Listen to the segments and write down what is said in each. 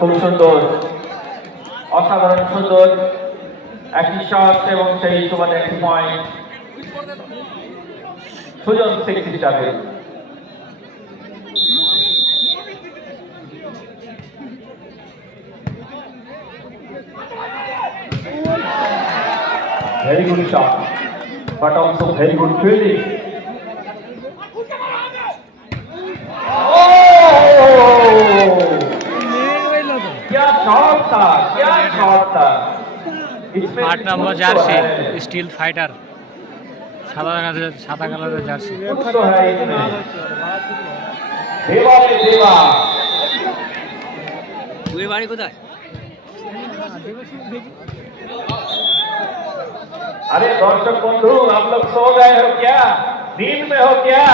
খুব সুন্দর, অসাধারণ সুন্দর একটি শট এবং সেই সুবাদে একটি পয়েন্ট সুজন সিক্স স্টারের। Very good shot, but also very good fielding. क्या शॉट था, क्या शॉट था। 8 নম্বর জার্সি স্টিল ফাইটার, সাদা কালারের জার্সি। तो है इसमें देवा में देवा। দুই বাড়ি কোথায়? अरे दर्शक बंधु, आप लोग सो गए हो क्या, नींद में हो क्या?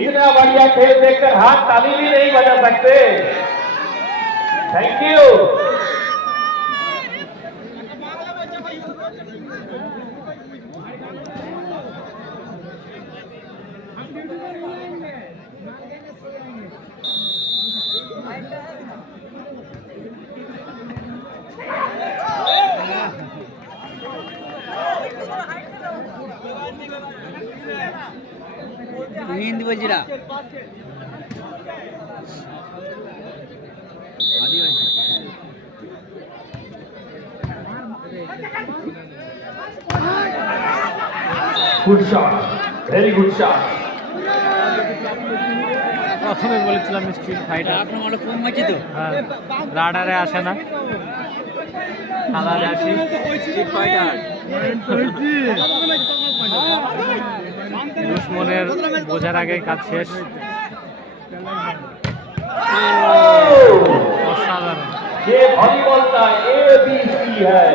इतना बढ़िया खेल देखकर हाथ ताली भी नहीं बजा सकते। Thank you. হিন্দি বলছি না, good shot, very good shot. প্রথমে বলেছিলাম স্টিল ফাইটার, আপনার কম হয়েছে তো, হ্যাঁ রাডারে আসে না। সাদা জার্সি স্টিল ফাইটার, দুশ্মনের বোঝার আগে কাজ শেষ। অসাধারণ। ये वॉलीबॉल का ABC है,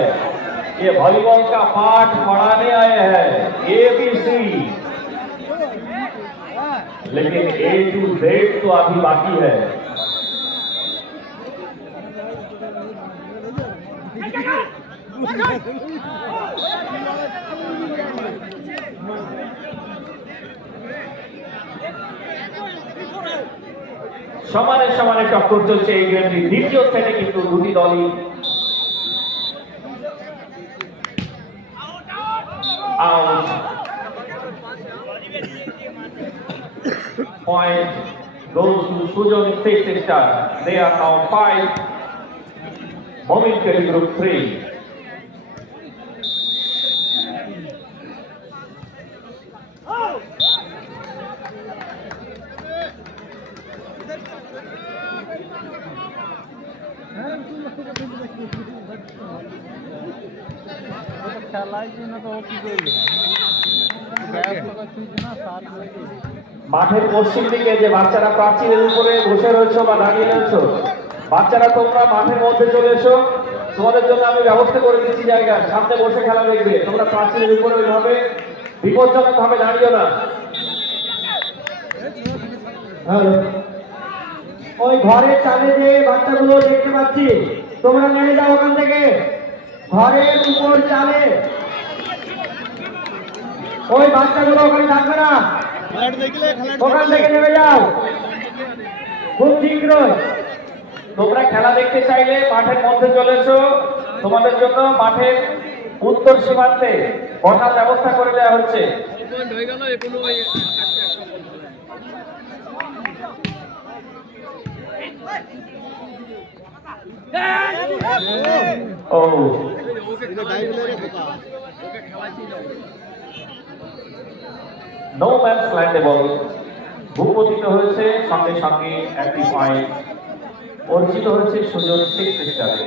ये वॉलीबॉल का पाठ पढ़ाने आए हैं, ABC। लेकिन A to Z तो अभी बाकी है। সমানে সমানে টক্কর চলছে এই গেমটি। দ্বিতীয় সেটে কিন্তু দুটি দলই out. Point goes to Sujon Six Star. They are now 5. Momentary Group 3. মাঠের পশ্চিম দিকে যে বাচ্চারা প্রাচীরের উপরে বসে রয়েছে বা দাঁড়িয়ে রয়েছে, বাচ্চারা তোমরা মাঠের মধ্যে চলে এসো। তোমাদের জন্য আমি ব্যবস্থা করে দিচ্ছি জায়গা, সামনে বসে খেলা দেখবে। তোমরা প্রাচীরের উপরে ওইভাবে বিপজ্জনক ভাবে দাঁড়িও না। ওই ঘরের চালে যে বাচ্চাগুলো দেখতে পাচ্ছি, তোমরা নেমে যাও ওখান থেকে। ঘরের উপর চালে ওই বাচ্চাগুলো ওখানে থাকবে না, ওখান থেকে নেমে যাও খুব শীঘ্রই। তোমরা খেলা দেখতে চাইলে মাঠের মধ্যে চলে এসো। তোমাদের জন্য মাঠের উত্তর সীমান্তে বসার ব্যবস্থা করে দেওয়া হচ্ছে। ও নো ম্যাচ ল্যান্ডে বল ভূপতিত হয়েছে, সঙ্গে সঙ্গে একটি পয়েন্ট অর্জিত হয়েছে সুজন সিক্স স্টারে।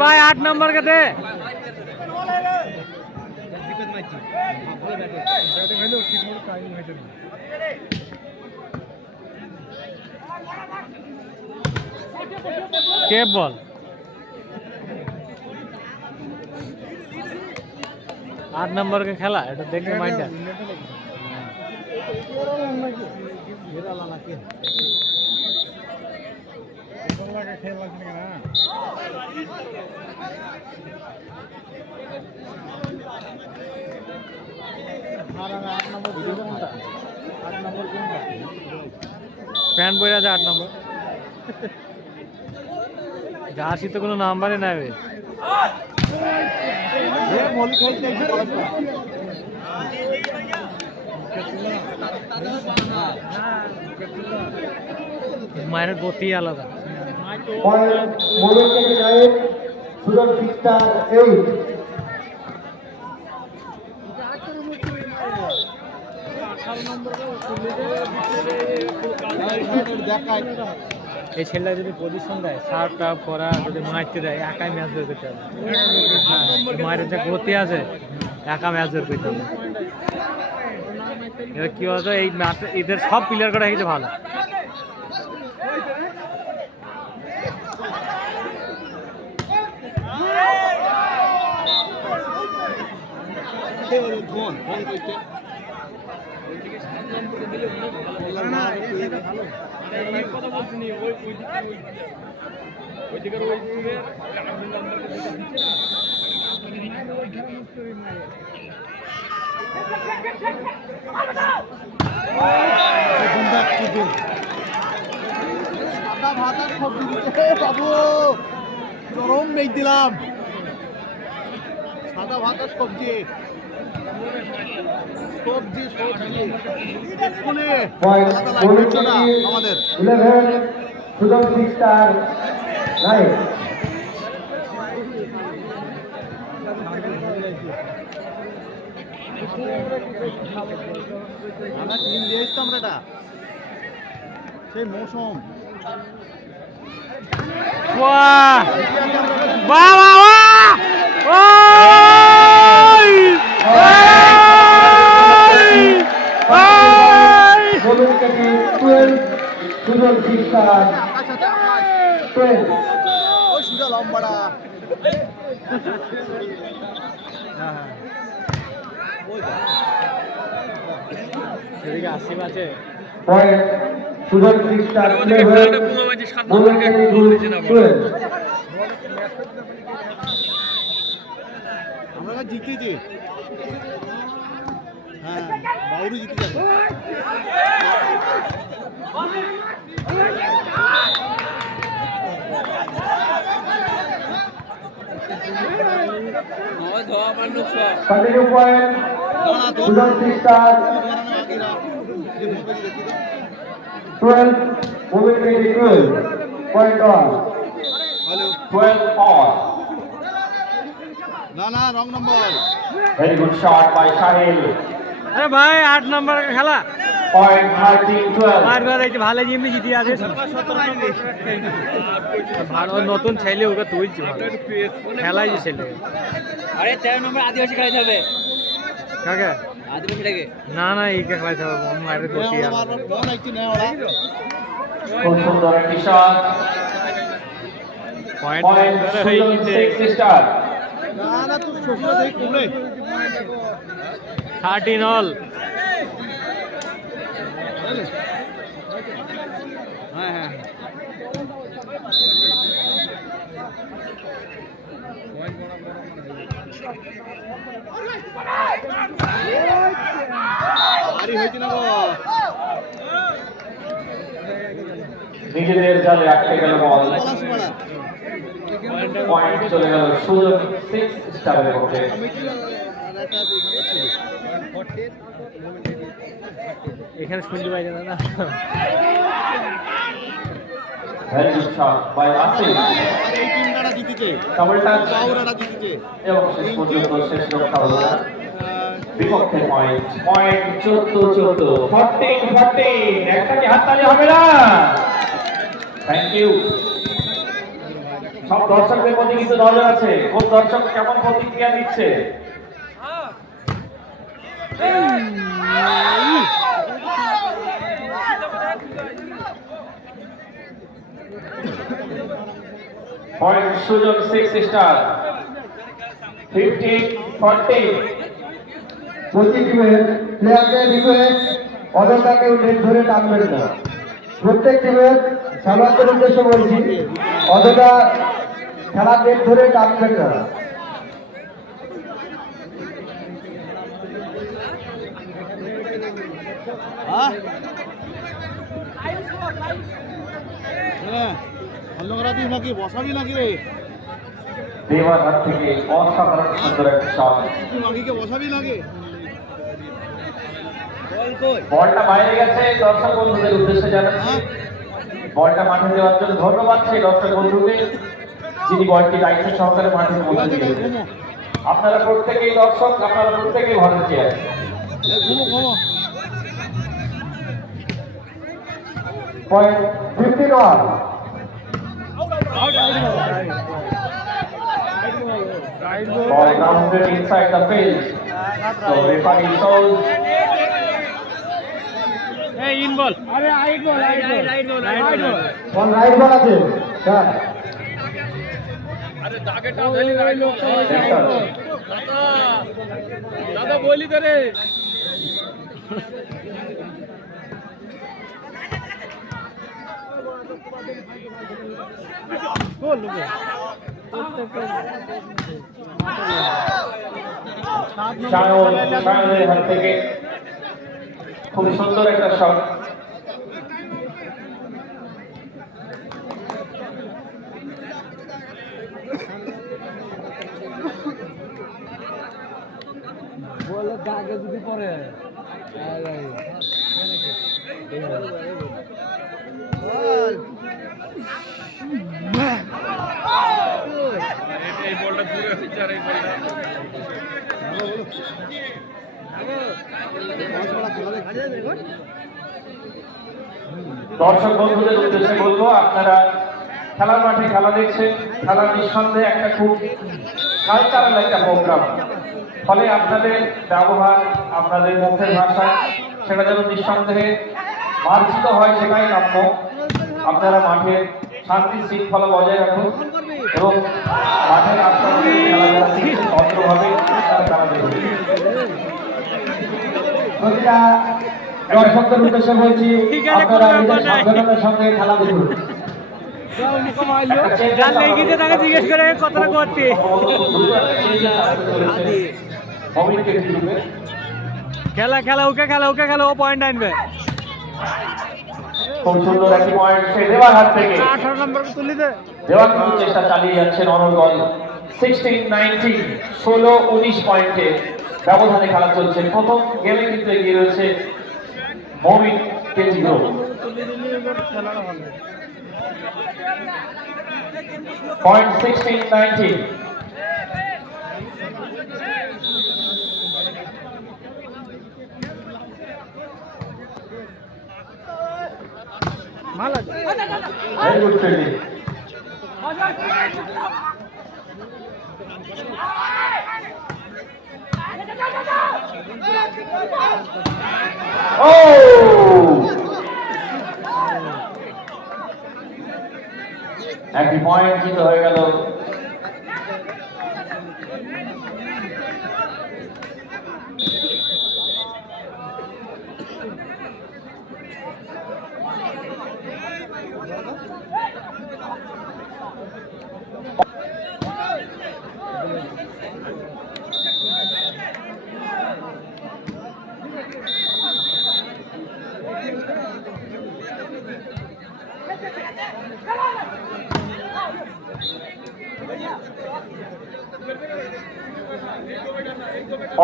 ভাই 8 নম্বর কে দে। কে বল 8 নম্বর কে খেলা এটা দেখে মাইন্ডটা প্যান্ট বইরা আছে 8 নম্বর জার্সি তো কোনো নাম্বারই নাই বে মায়ের গতি আলাদা মোড়ের থেকে যায় সুযোগ সিস্টার 8 এই ছেলেটা যদি পজিশন দেয় সার্ভ টার্ভ করা যদি মারতে দেয় একাই ম্যাচ বের করতে হবে মায়ের যে গতি আছে একা ম্যাচ বের করতে হবে এবার কি বলতো এই ম্যাচ এদের সব প্লেয়ার করা হয়েছে ভালো বাবু চরম মেঘ দিলাম সাদা ভাতের সবজি আমাদের 11 সুযোগ সিস্টার 9 আমরা টিম দিয়ে এসতাম এটা সেই মৌসুম বাহ বাহ বাহ ওই মোড়ের থেকে 12 সুযোগ সিস্টার 12 ওই সুজা লম্বাড়া এদিকে আসিম আছে পয়েন্ট সুযোগ সিস্টার 11 মোড়ের থেকে 12 আমরা জিতেছি হ্যাঁ বাউরি জিতে যাবে Continue point. Sudan Sister 12. Moving 12. Point on. Hello 12 on. না না রং নম্বর Very good shot by Shahil. আরে ভাই 8 নম্বর খেলা Point 13-12. বারবার এই যে ভালো জিম্মি জিতে আছে ভালো নতুন ছেলে ওকে তুলছে ভালো খেলাই যে ছেলে আরে 13 নম্বর আদিবাসী খেলাতে হবে কাকে আদিবাসীটাকে না না এই কে খেলাতে হবে মায়ের গতি আর ফোন আইছি না ওরা খুব সুন্দর একটি শট। পয়েন্ট Point হয়ে Sudan গেছে 6 star. না না তুই শ্বশুর দেখ কমলে 13 অল হ্যাঁ হ্যাঁ আরে হইছে না গো নিজেদের জালে আটকে গেল বল। পলাশ পাড়া পয়েন্ট চলে গেল সুযোগ 6 স্টারের পক্ষে। আমি কি একটা এখানে ছিল এখানে শুনতে পাই না Very good shot by Asim. আর এই টিমটা জিতেছে Double touch বাউরাটা জিতেছে এবং শেষ পর্যন্ত শেষ রক্ষা হলো না। বিপক্ষে পয়েন্ট 14-14 14-14 একটা কি হাততালি হবে না? Thank you. সব দর্শকদের প্রতি কিন্তু নজর আছে কোন দর্শক কেমন প্রতিক্রিয়া দিচ্ছে। পয়েন্ট সুযোগ 6 স্টার 15-14। প্রতি টিমের প্লেয়ারদের রিকোয়েস্ট অযথাকে নেট ধরে টানবেন না। প্রত্যেক টিমের খেলোয়াড়দের উদ্দেশ্যে বলছি, অযথা খেলার নেট ধরে টানবেন না। অন্য করা দিস নাকি বসাবি নাকি রে? দেওয়ার হাত থেকে অসাধারণ সুন্দর একটা শট। তুই মাগিকে বসাবি নাকি? বলটা বাইরে গেছে, দর্শক বন্ধুদের উদ্দেশ্যে জানাচ্ছি বলটা মাঠে দেওয়ার জন্য ধন্যবাদ সেই দর্শক বন্ধুকে যিনি বলটি দায়িত্ব সহকারে মাঠে মধ্যে দিয়ে গেলেন। আপনারা প্রত্যেকেই দর্শক, আপনারা প্রত্যেকেই ভলান্টিয়ার। ঘুমো ঘুমো। Point 15-1। Ball grounded inside the field. So referee shows in ball ball right ball আছে স্যার। দাদা বলি তো রে সায়নের হাত থেকে খুব সুন্দর একটা শট। বলে দাগে যদি পড়ে এই বলটা দূরে আছে চার এই বলটা দর্শক বন্ধুদের উদ্দেশ্যে বলবো, আপনারা খেলার মাঠে খেলা দেখছেন। খেলা নিঃসন্দেহে একটা খুব কালচারাল একটা প্রোগ্রাম, ফলে আপনাদের ব্যবহার, আপনাদের মুখের ভাষা সেটা যেন নিঃসন্দেহে মার্জিত হয় সেটাই কাম্য। আপনারা মাঠে শান্তি শৃঙ্খলা বজায় রাখুন এবং মাঠের আশপাশে খেলাধুলা ভদ্রভাবে তারা দেখুন। প্রতিটা দর্শকদের উদ্দেশ্যে বলছি, আপনারা নিজের সাবধানতার সঙ্গে খেলা দেখুন। তাকে জিজ্ঞেস করে কতটা করতে খেলা খেলা ওকে খেলা ওকে খেলা ও পয়েন্ট আনবে। খুব সুন্দর একটি পয়েন্ট সে দেওয়ার হাত থেকে 18 নম্বর তুলি দে দেওয়ার চেষ্টা চালিয়ে যাচ্ছেন অনর্গল। 16-19 16-19 পয়েন্টে ব্যবধানে খেলা চলছে। প্রথম গেমে কিন্তু এগিয়ে রয়েছে মমিন KG group. Point 16-19। Very good fielding. একটি পয়েন্ট জিতে হয়ে গেল।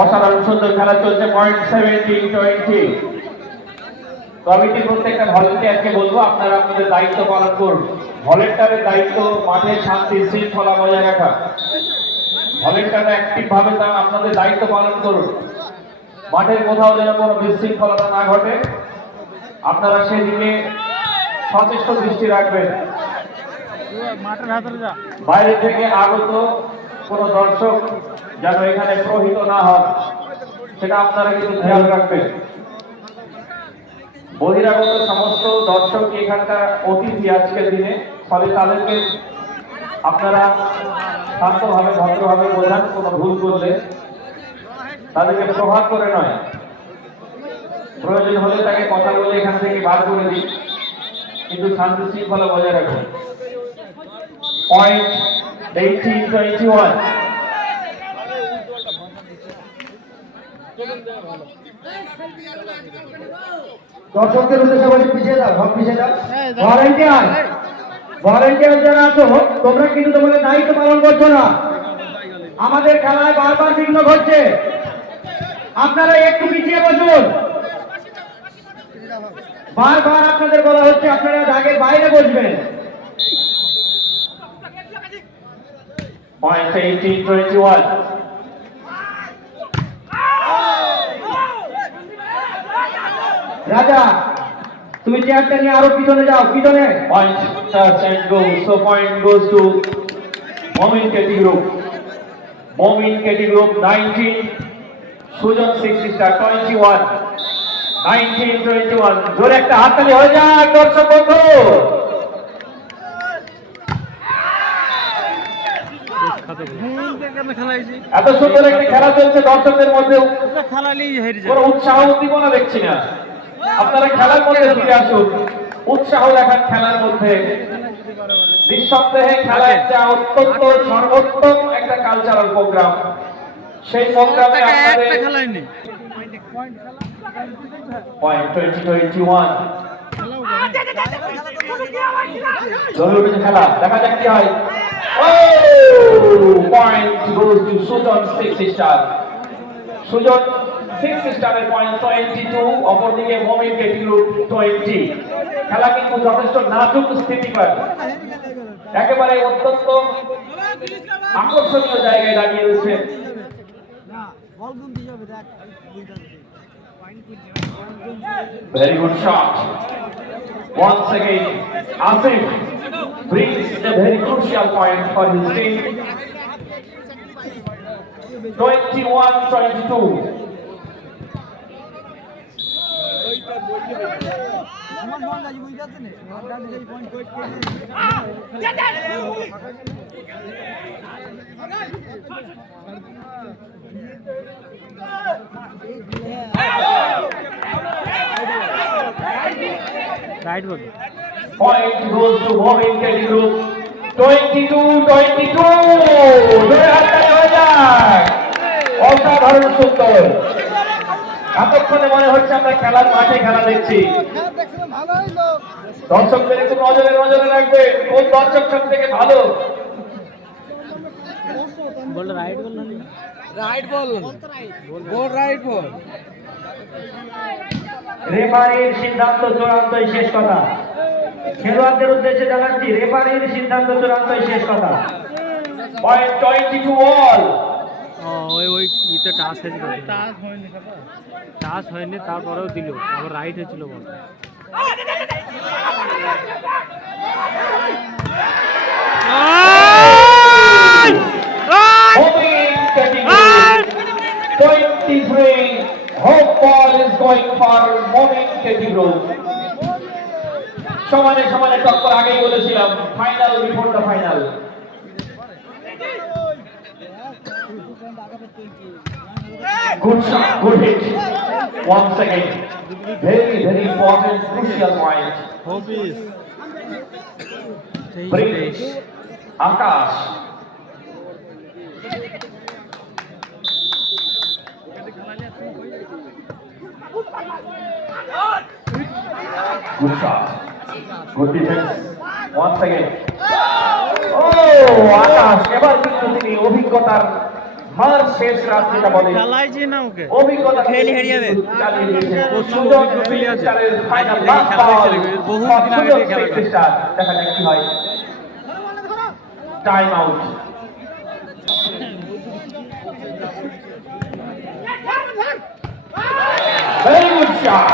অসাধারণ সুন্দর খেলা চলছে। পয়েন্ট 17-20। কমিটির প্রত্যেকটা ভলেন্টিয়ারকে বলবো, আপনারা আপনাদের দায়িত্ব পালন করুন। ভলেন্টিয়ারের দায়িত্ব মাঠে শান্তি শৃঙ্খলা বজায় রাখা। ভলেন্টিয়াররা অ্যাক্টিভ ভাবে তা আপনাদের দায়িত্ব পালন করুন। মাঠের কোথাও যেন কোনো বিশৃঙ্খলতা না ঘটে, আপনারা সেদিকে সচেষ্ট দৃষ্টি রাখবেন। বাইরে থেকে আগত কোনো দর্শক যেন এখানে প্রহিত না হয় সেটা আপনারা কিন্তু খেয়াল রাখবেন। বহিরাগত সমস্ত দর্শক এখানকার অতিথি আজকের দিনে, ফলে তাদেরকে আপনারা শান্তভাবে ভদ্রভাবে বোঝান। কোনো ভুল করলে তাদেরকে প্রভাব করে নয়, প্রয়োজন হলে তাকে কথা বলে এখান থেকে বার করে দিই, কিন্তু শান্তি শৃঙ্খলা বজায় রাখুন। পয়েন্ট 18-21। দর্শকদের উদ্দেশ্যে বলি পিছিয়ে দাও, সব পিছিয়ে দাও। ভলান্টিয়ার ভলান্টিয়ার যারা আছো, তোমরা কিন্তু তোমাদের দায়িত্ব পালন করছো না। আমাদের খেলায় বারবার বিঘ্ন ঘটছে, আপনারা একটু পিছিয়ে বসুন। বারবার আপনাদের বলা হচ্ছে আপনারা দাগের বাইরে বসবেন। পয়েন্ট 18-21। রাজা, তুমি চেয়ারটা নিয়ে আরো পিছনে যাও, পিছনে। Point touch and go, so point goes to Momin KT group. Momin KT group 19, Sujan 6 star 21। 19-21। জোরে একটা হাততালি হয়ে যাক দর্শক বন্ধু। এত সুন্দর একটা খেলা চলছে, দর্শকদের মধ্যে কোনো উৎসাহ উদ্দীপনা দেখছি না। আপনারা খেলার মধ্যে ফিরে আসুন, উৎসাহ দেখান খেলার মধ্যে। নিঃসন্দেহে খেলা একটা অত্যন্ত সর্বোত্তম একটা কালচারাল প্রোগ্রাম। সেই প্রোগ্রামে আপনাদের পয়েন্ট 20-21। জমে উঠেছে খেলা, দেখা যাক কি হয়। Point goes to Sujan 6 star. Sujan 6 স্টারের পয়েন্ট 22, অপরদিকে মমিন কেটি গ্রুপ 20। খেলা কিন্তু যথেষ্ট নাজুক স্থিতিকর, একেবারে অত্যন্ত আকর্ষণীয় জায়গায় দাঁড়িয়ে রয়েছে। Very good shot. Once again, Asif brings a very crucial point for his team. 21-22. Right ball. Point goes to Mobin Kelly Group 22-22. জোরে হাততালি হয়ে যাক। অসাধারণ সুন্দর। এতক্ষণে মনে হচ্ছে আমরা খেলার মাঠে খেলা দেখছি। দর্শকদের একটু নজরে নজরে রাখবে, কোন দর্শক সব থেকে ভালো। বল রাইট বল না, রাইট বল, বল রাইট বল। রেফারির সিদ্ধান্ত চূড়ান্তই শেষ কথা। খেলোয়াড়দের উদ্দেশ্যে জানাচ্ছি, রেফারির সিদ্ধান্ত চূড়ান্তই শেষ কথা। Point 22 all. ওই ইতে টাচ হয়েছিল, টাচ হয়নি, তারপরেও দিল, আবার রাইট হয়েছিল বল। Mobin Kelly Group 23. Hope ball is going for Mobin Kelly Group. সমানে সমানে টক্কর, আগেই বলেছিলাম, final before the final. Good shot, good hit. Once again, very important, crucial point. Brings Akash. Good shot. Good defense. Once again. Oh, Akash, এবার কিন্তু তিনি অভিজ্ঞতার মার শেষ রাত্রিটা বলে খেলাইছি না ওকে, অভিজ্ঞতা খেলে হেরে যাবে। চালিয়ে দিয়েছেন। প্রচুর সুযোগ অভিজ্ঞ player আছে। ফিলিস্টারের ফাইনাল দেখে লাস্ট খেলা বল। দেখতে লাগবে। বহুদিন আগে থেকে খেলা দেখে। ফিলিস্টার, দেখা যাক কি হয়। Time out. Very good shot.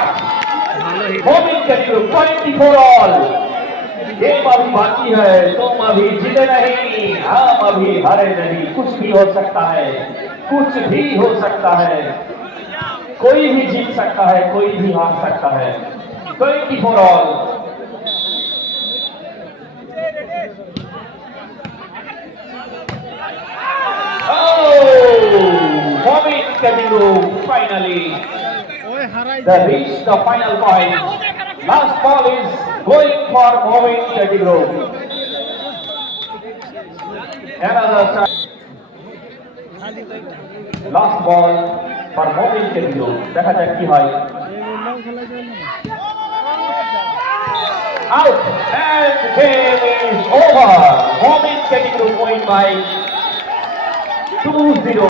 ভালো hit. Mobin Kelly Group 24 all. Game अभी बाकी है, तुम अभी जीते नहीं, हम अभी हारे नहीं। कुछ भी हो सकता है, कुछ भी हो सकता है। कोई भी जीत सकता है, कोई भी हार सकता है। 24 all. Momin Kadiru finally they reached the final point. Last ball is going for Momin Kadiru. Another shot. Last ball for Momin Kadiru. দেখা যাক কি হয়। Out and the game is over. Momin Kadiru win by 2-0.